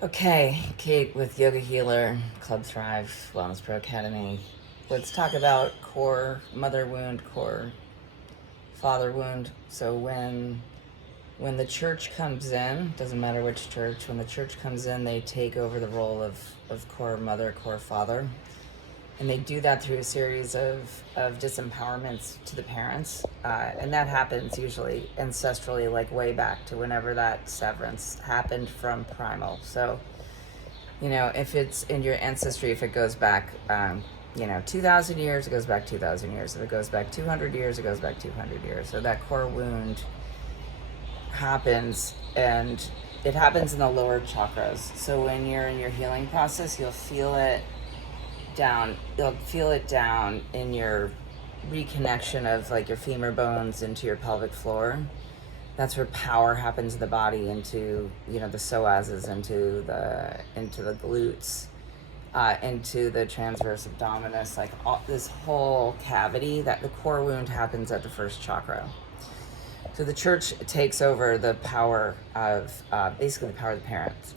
Okay, Kate with Yoga Healer, Club Thrive, Wellness Pro Academy. Let's talk about core mother wound, core father wound. So when the church comes in, doesn't matter which church, when the church comes in, they take over the role of core mother, core father. And they do that through a series of disempowerments to the parents. And that happens usually ancestrally, like way back to whenever that severance happened from primal. So, if it's in your ancestry, if it goes back, 2,000 years, it goes back 2,000 years. If it goes back 200 years, it goes back 200 years. So that core wound happens, and it happens in the lower chakras. So when you're in your healing process, you'll feel it down in your reconnection of like your femur bones into your pelvic floor. That's where power happens in the body, into the psoases, into the glutes, into the transverse abdominis, like this whole cavity. That the core wound happens at the first chakra. So the church takes over the power of basically the power of the parents.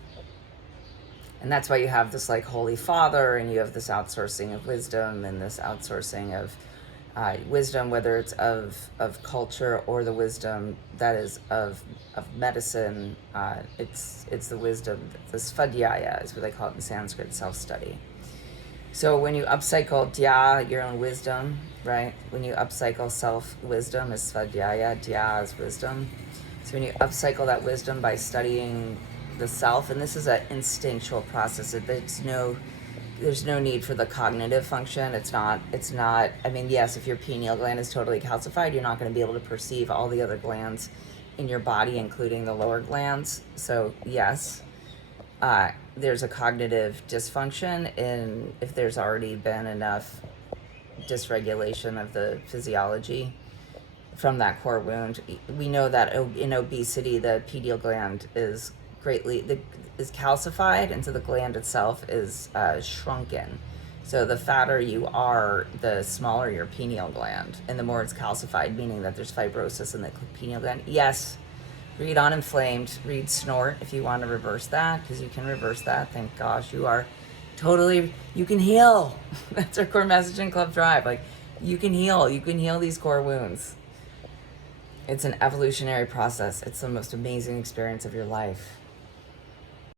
And that's why you have this like Holy Father, and you have this outsourcing of wisdom, and this outsourcing of wisdom, whether it's of culture or the wisdom that is of medicine. It's the wisdom, the svadhyaya is what they call it in Sanskrit, self-study. So when you upcycle dhya, your own wisdom, right? When you upcycle self-wisdom is svadhyaya, dhya is wisdom. So when you upcycle that wisdom by studying the self, and this is an instinctual process. There's no need for the cognitive function. It's not, I mean, yes, if your pineal gland is totally calcified, you're not going to be able to perceive all the other glands in your body, including the lower glands. So yes, there's a cognitive dysfunction if there's already been enough dysregulation of the physiology from that core wound. We know that in obesity, the pineal gland is calcified, and so the gland itself is shrunken. So the fatter you are, the smaller your pineal gland, and the more it's calcified, meaning that there's fibrosis in the pineal gland. Yes, read Uninflamed, read Snort if you want to reverse that, because you can reverse that. Thank gosh, you can heal. That's our core message in Club Thrive. Like, you can heal these core wounds. It's an evolutionary process. It's the most amazing experience of your life.